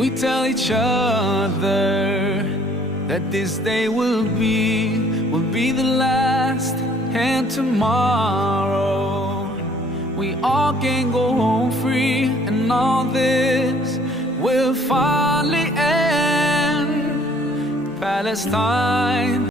We tell each other that this day will be the last, and tomorrow we all can go home free, and all this will finally end. Palestine.